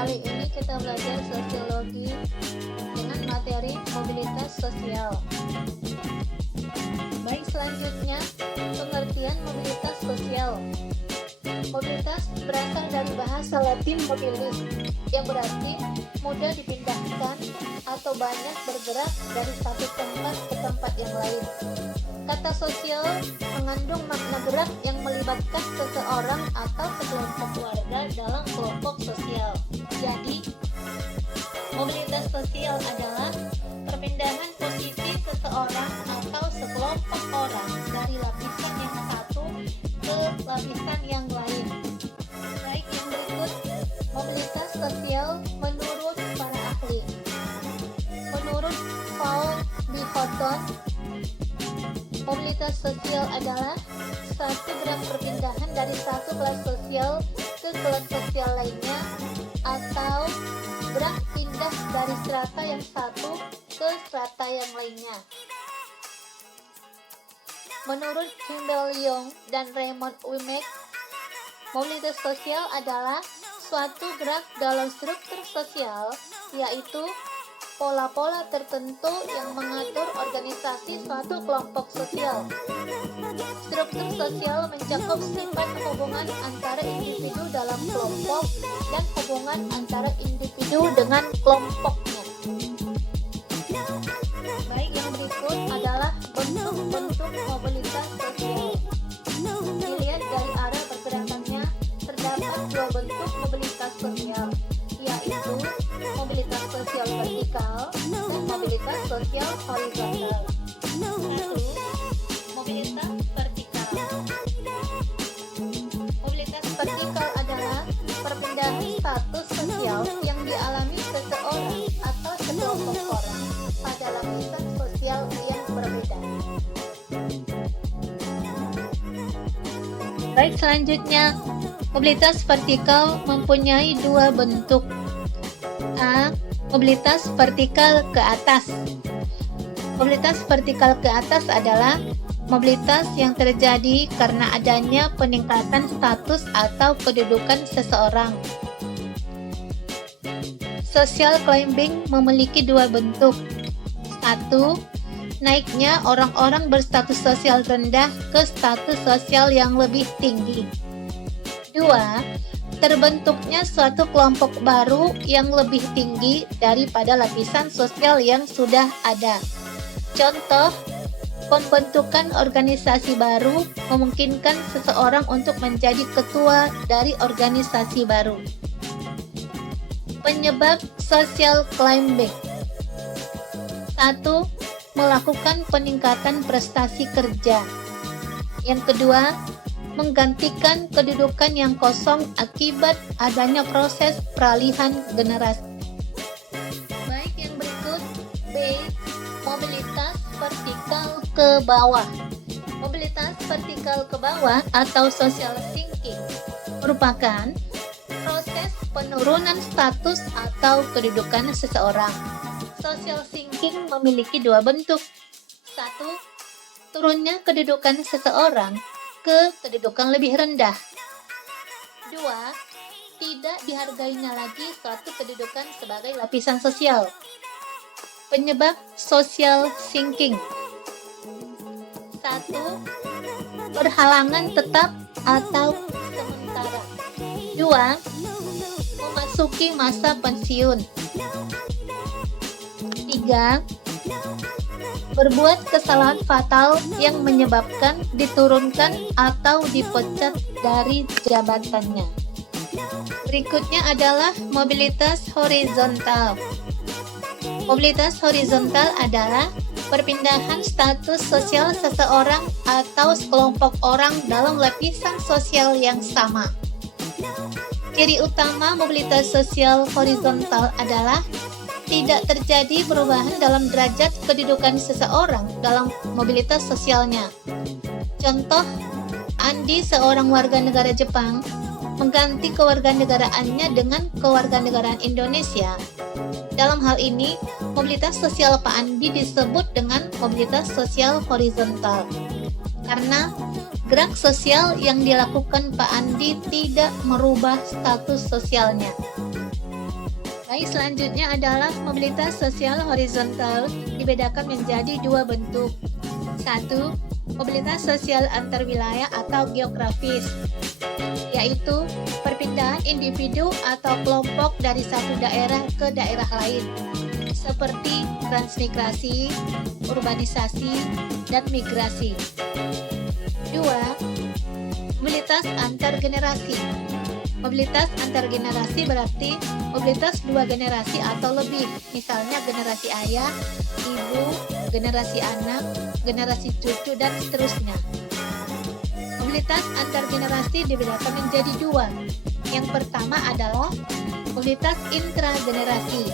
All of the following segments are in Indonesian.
Kali ini kita belajar sosiologi dengan materi mobilitas sosial. Baik, selanjutnya pengertian mobilitas sosial. Mobilitas berasal dari bahasa Latin mobilis, yang berarti mudah dipindahkan atau banyak bergerak dari satu tempat ke tempat yang lain. Kata sosial mengandung makna gerak yang melibatkan seseorang atau sekelompok warga dalam kelompok sosial. Jadi, mobilitas sosial adalah perpindahan posisi seseorang atau sekelompok orang dari lapisan yang satu ke lapisan yang lain. Baik, yang berikut mobilitas sosial menurut para ahli. Menurut Paul B. Houghton, mobilitas sosial adalah satu gerak perpindahan dari satu kelas sosial ke kelas sosial lainnya, atau gerak pindah dari strata yang satu ke strata yang lainnya. Menurut Campbell Young dan Raymond Wimeke, mobilitas sosial adalah suatu gerak dalam struktur sosial, yaitu pola-pola tertentu yang mengatur organisasi suatu kelompok sosial. Struktur sosial mencakup sifat hubungan antara individu dalam kelompok dan hubungan antara individu dengan kelompoknya. Baik, yang berikut adalah bentuk-bentuk mobilitas sosial. Dilihat dari arah pergerakannya, terdapat dua bentuk mobilitas sosial, yaitu mobilitas sosial vertikal dan mobilitas sosial horizontal. 1. Mobilitas vertikal. Mobilitas vertikal adalah perpindahan status sosial yang dialami seseorang atau sekelompok orang pada lapisan sosial yang berbeda. Baik, selanjutnya mobilitas vertikal mempunyai dua bentuk. A. Mobilitas vertikal ke atas. Mobilitas vertikal ke atas adalah mobilitas yang terjadi karena adanya peningkatan status atau kedudukan seseorang. Social climbing memiliki dua bentuk. 1. Naiknya orang-orang berstatus sosial rendah ke status sosial yang lebih tinggi. 2. Terbentuknya suatu kelompok baru yang lebih tinggi daripada lapisan sosial yang sudah ada. Contoh, pembentukan organisasi baru memungkinkan seseorang untuk menjadi ketua dari organisasi baru. Penyebab social climbing. 1. Melakukan peningkatan prestasi kerja. Yang kedua, menggantikan kedudukan yang kosong akibat adanya proses peralihan generasi. Baik, yang berikut B. Mobilitas vertikal ke bawah. Mobilitas vertikal ke bawah atau social sinking merupakan proses penurunan status atau kedudukan seseorang. Social sinking memiliki dua bentuk. 1. Turunnya kedudukan seseorang ke kedudukan lebih rendah. 2. Tidak dihargainya lagi suatu kedudukan sebagai lapisan sosial. Penyebab social sinking. 1. Berhalangan tetap atau sementara. 2. Memasuki masa pensiun. 3. Berbuat kesalahan fatal yang menyebabkan diturunkan atau dipecat dari jabatannya. Berikutnya adalah mobilitas horizontal. Mobilitas horizontal adalah perpindahan status sosial seseorang atau sekelompok orang dalam lapisan sosial yang sama. Ciri utama mobilitas sosial horizontal adalah tidak terjadi perubahan dalam derajat kedudukan seseorang dalam mobilitas sosialnya. Contoh, Andi, seorang warga negara Jepang, mengganti kewarganegaraannya dengan kewarganegaraan Indonesia. Dalam hal ini, mobilitas sosial Pak Andi disebut dengan mobilitas sosial horizontal. Karena gerak sosial yang dilakukan Pak Andi tidak merubah status sosialnya. Baik, selanjutnya adalah mobilitas sosial horizontal dibedakan menjadi dua bentuk. Satu, mobilitas sosial antar wilayah atau geografis, yaitu perpindahan individu atau kelompok dari satu daerah ke daerah lain, seperti transmigrasi, urbanisasi, dan migrasi. Dua, mobilitas antar generasi. Mobilitas antar generasi berarti mobilitas dua generasi atau lebih, misalnya generasi ayah, ibu, generasi anak, generasi cucu, dan seterusnya. Mobilitas antar generasi dibedakan menjadi dua. Yang pertama adalah mobilitas intragenerasi,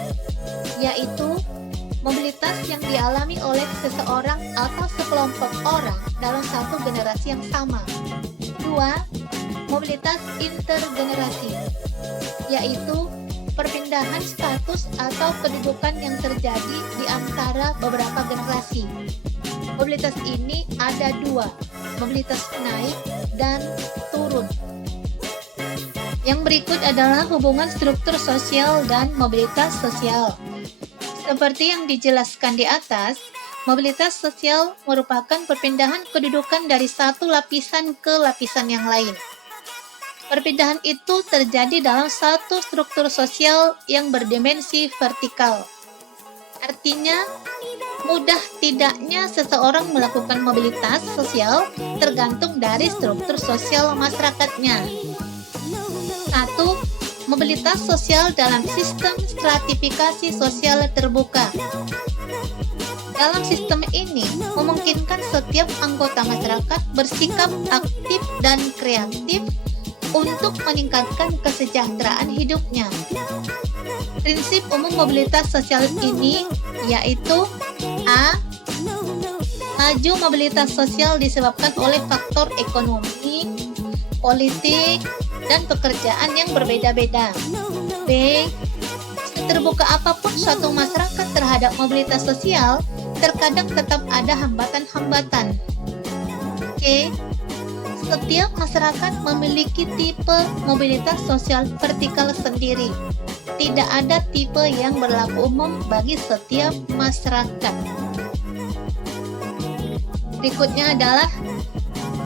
yaitu mobilitas yang dialami oleh seseorang atau sekelompok orang dalam satu generasi yang sama. Dua, mobilitas intergenerasi, yaitu perpindahan status atau kedudukan yang terjadi di antara beberapa generasi. Mobilitas ini ada dua, mobilitas naik dan turun. Yang berikut adalah hubungan struktur sosial dan mobilitas sosial. Seperti yang dijelaskan di atas, mobilitas sosial merupakan perpindahan kedudukan dari satu lapisan ke lapisan yang lain. Perpindahan itu terjadi dalam satu struktur sosial yang berdimensi vertikal. Artinya, mudah tidaknya seseorang melakukan mobilitas sosial tergantung dari struktur sosial masyarakatnya. Satu, mobilitas sosial dalam sistem stratifikasi sosial terbuka. Dalam sistem ini, memungkinkan setiap anggota masyarakat bersikap aktif dan kreatif untuk meningkatkan kesejahteraan hidupnya. Prinsip umum mobilitas sosial ini yaitu A. Laju mobilitas sosial disebabkan oleh faktor ekonomi, politik, dan pekerjaan yang berbeda-beda. B. Terbuka apapun suatu masyarakat terhadap mobilitas sosial, terkadang tetap ada hambatan-hambatan. C. Setiap masyarakat memiliki tipe mobilitas sosial vertikal sendiri. Tidak ada tipe yang berlaku umum bagi setiap masyarakat. Berikutnya adalah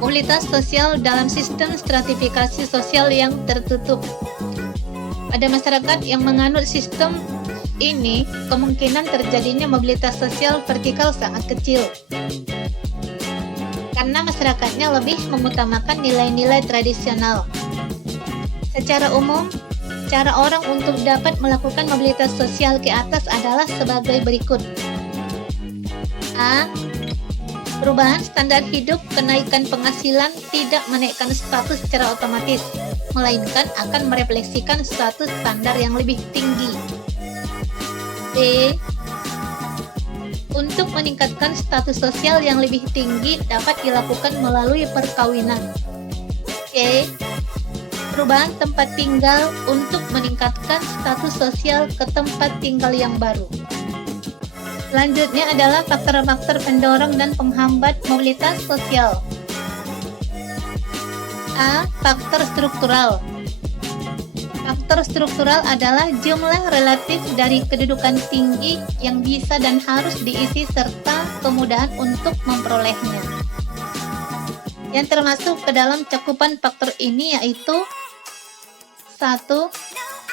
mobilitas sosial dalam sistem stratifikasi sosial yang tertutup. Pada masyarakat yang menganut sistem ini, kemungkinan terjadinya mobilitas sosial vertikal sangat kecil. Karena masyarakatnya lebih mengutamakan nilai-nilai tradisional. Secara umum, cara orang untuk dapat melakukan mobilitas sosial ke atas adalah sebagai berikut. A. Perubahan standar hidup, kenaikan penghasilan tidak menaikkan status secara otomatis, melainkan akan merefleksikan status standar yang lebih tinggi. B. Untuk meningkatkan status sosial yang lebih tinggi dapat dilakukan melalui perkawinan. C. Perubahan tempat tinggal untuk meningkatkan status sosial ke tempat tinggal yang baru. Selanjutnya adalah faktor-faktor pendorong dan penghambat mobilitas sosial. A. Faktor struktural. Faktor struktural adalah jumlah relatif dari kedudukan tinggi yang bisa dan harus diisi serta kemudahan untuk memperolehnya. Yang termasuk ke dalam cakupan faktor ini yaitu 1.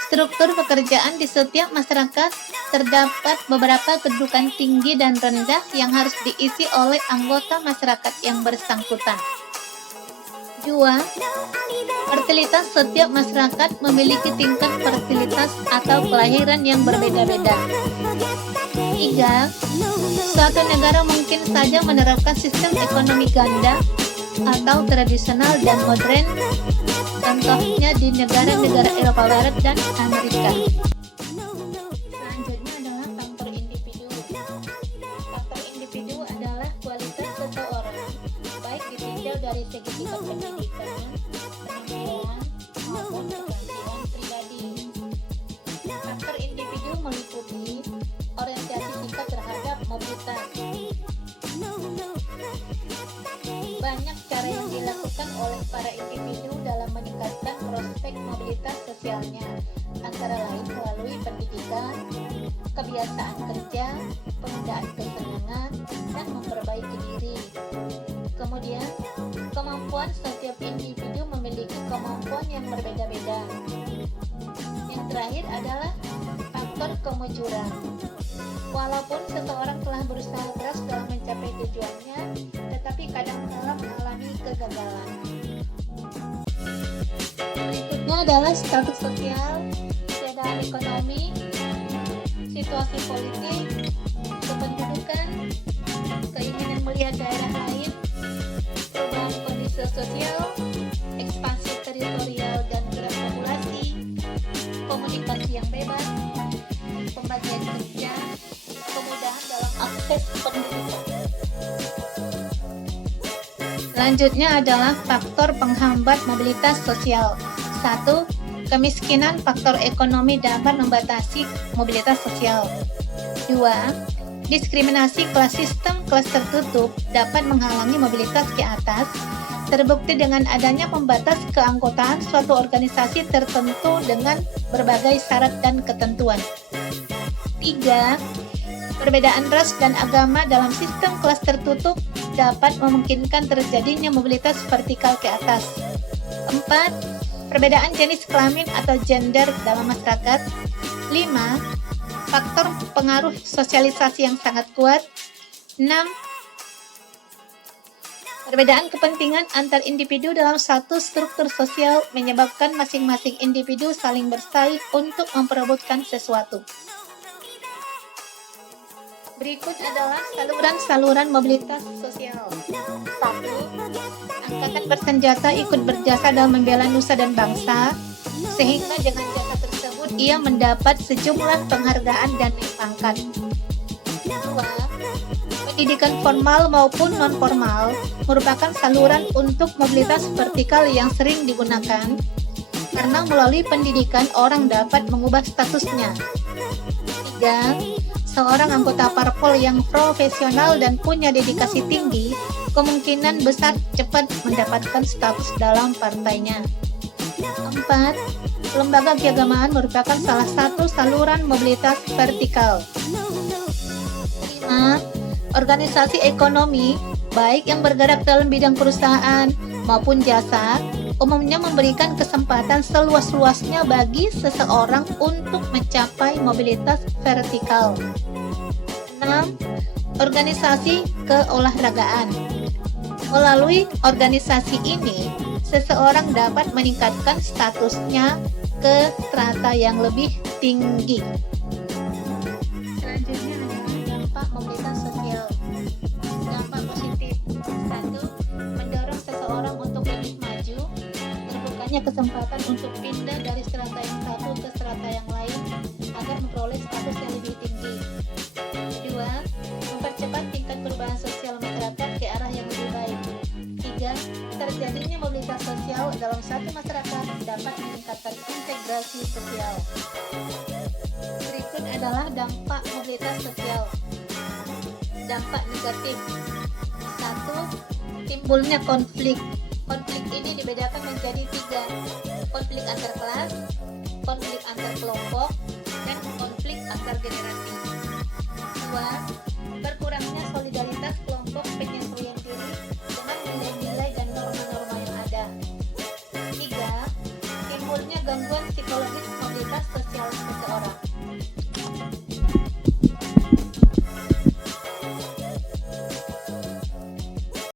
Struktur pekerjaan di setiap masyarakat terdapat beberapa kedudukan tinggi dan rendah yang harus diisi oleh anggota masyarakat yang bersangkutan. 2. Fertilitas setiap masyarakat memiliki tingkat fertilitas atau kelahiran yang berbeda-beda. 3. Suatu negara mungkin saja menerapkan sistem ekonomi ganda atau tradisional dan modern, contohnya di negara-negara Eropa Barat dan Amerika. Selanjutnya adalah faktor individu. Faktor individu adalah kualitas seseorang, baik ditinjau dari segi tingkat pendidikan, penampilan, maupun keterampilan pribadi. Faktor individu meliputi orientasi kita terhadap mobilitas. Banyak cara yang dilakukan oleh para individu dalam meningkatkan prospek mobilitas sosialnya, antara lain melalui pendidikan, kebiasaan kerja, penundaan kesenangan, dan memperbaiki diri. Kemudian, kemampuan setiap individu memiliki kemampuan yang berbeda-beda. Yang terakhir adalah faktor kemujuran. Walaupun seseorang telah berusaha keras dalam mencapai tujuannya, tetapi kadang-kala mengalami kegagalan. Berikutnya adalah status sosial, keadaan ekonomi, situasi politik, kependudukan, keinginan melihat daerah lain, perubahan kondisi sosial, ekspansi teritorial dan gerak populasi, komunikasi yang bebas, pembagian kerja, kemudahan dalam akses pendidikan. Selanjutnya adalah faktor penghambat mobilitas sosial. 1. Kemiskinan faktor ekonomi dapat membatasi mobilitas sosial. 2. Diskriminasi kelas sistem kelas tertutup dapat menghalangi mobilitas ke atas, terbukti dengan adanya pembatas keanggotaan suatu organisasi tertentu dengan berbagai syarat dan ketentuan. 3. Perbedaan ras dan agama dalam sistem kelas tertutup dapat memungkinkan terjadinya mobilitas vertikal ke atas. 4. Perbedaan jenis kelamin atau gender dalam masyarakat. 5. Faktor pengaruh sosialisasi yang sangat kuat. 6. Perbedaan kepentingan antar individu dalam satu struktur sosial menyebabkan masing-masing individu saling bersaing untuk memperebutkan sesuatu. Berikut adalah saluran-saluran mobilitas sosial. 1. Angkatan bersenjata ikut berjasa dalam membela nusa dan bangsa, sehingga dengan jasa tersebut ia mendapat sejumlah penghargaan dan naik pangkat. 2. Pendidikan formal maupun non-formal merupakan saluran untuk mobilitas vertikal yang sering digunakan, karena melalui pendidikan orang dapat mengubah statusnya. 3. Seorang anggota parpol yang profesional dan punya dedikasi tinggi kemungkinan besar cepat mendapatkan status dalam partainya. 4. Lembaga keagamaan merupakan salah satu saluran mobilitas vertikal. 5. Organisasi ekonomi, baik yang bergerak dalam bidang perusahaan maupun jasa, umumnya memberikan kesempatan seluas-luasnya bagi seseorang untuk mencapai mobilitas vertikal. 6. Organisasi keolahragaan. Melalui organisasi ini, seseorang dapat meningkatkan statusnya ke strata yang lebih tinggi. Selanjutnya adalah dampak mobilitas sosial. Dampak positif. 1. Mendorong seseorang untuk lebih maju, terbukanya kesempatan untuk pindah dari strata yang satu ke strata yang lain agar memperoleh status yang lebih tinggi. 2. Mempercepat tingkat perubahan sosial masyarakat ke arah yang lebih baik. 3. Terjadinya mobilitas sosial dalam satu masyarakat dapat meningkatkan integrasi sosial. Berikut adalah dampak mobilitas sosial. Dampak negatif. 1. Timbulnya konflik. Konflik ini dibedakan menjadi 3. Konflik antar kelas, konflik antar kelompok, dan konflik antar generasi. 2. Berkurangnya solidaritas kelompok penyesuaian diri dengan nilai-nilai dan norma-norma yang ada. 3. Timbulnya gangguan psikologis mobilitas sosial seseorang.